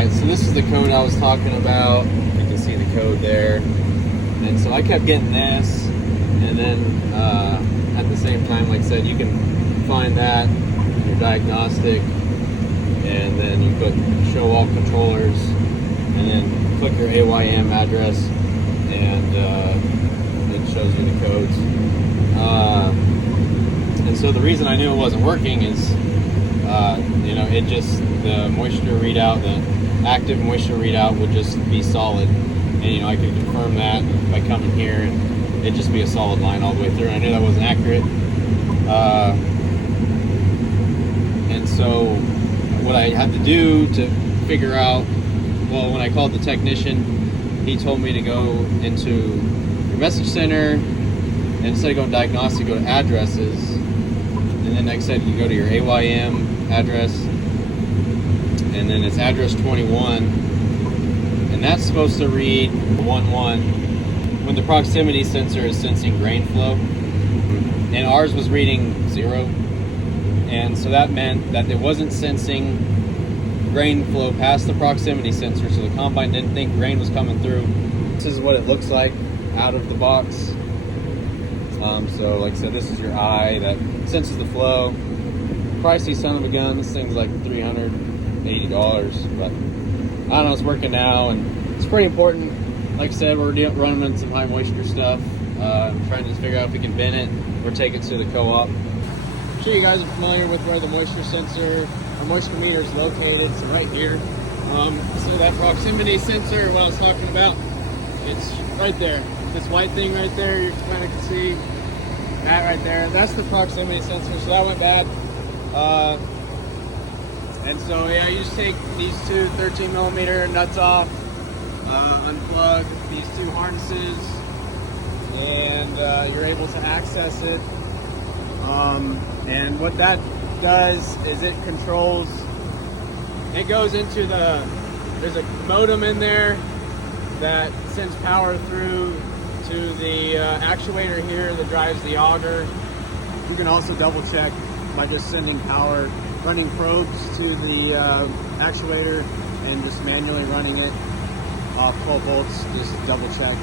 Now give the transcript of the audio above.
Alright, so this is the code I was talking about. You can see the code there. And so I kept getting this, and then at the same time, like I said, you can find that in your diagnostic, and then you put show all controllers, and then click your AYM address, and it shows you the codes. And so the reason I knew it wasn't working is, it just, the moisture readout, the active moisture readout would just be solid. And, I could confirm that by coming here, and it'd just be a solid line all the way through. And I knew that wasn't accurate. And so what I had to do to figure out, well, when I called the technician, he told me to go into your message center, and instead of going diagnostic, go to addresses. And then, like I said, you go to your AYM address, and then it's address 21, and that's supposed to read 1-1 when the proximity sensor is sensing grain flow, and ours was reading 0, and so that meant that it wasn't sensing grain flow past the proximity sensor, so the combine didn't think grain was coming through. This is what it looks like out of the box. So like I said, this is your eye that senses the flow. Pricey son of a gun. This thing's like $380, but I don't know, it's working now, and it's pretty important. Like I said, we're running some high moisture stuff. Trying to figure out if we can bin it or take it to the co-op. I'm sure you guys are familiar with where the moisture sensor or moisture meter is located. It's right here. So that proximity sensor, what I was talking about, it's right there. This white thing right there, you kind of can see that right there. That's the proximity sensor, so that went bad. And so yeah, you just take these two 13mm nuts off, unplug these two harnesses, and you're able to access it. And what that does is it controls, it goes into there's a modem in there that sends power through to the actuator here that drives the auger. You can also double check by just sending power, running probes to the actuator and just manually running it off 12 volts, just double check.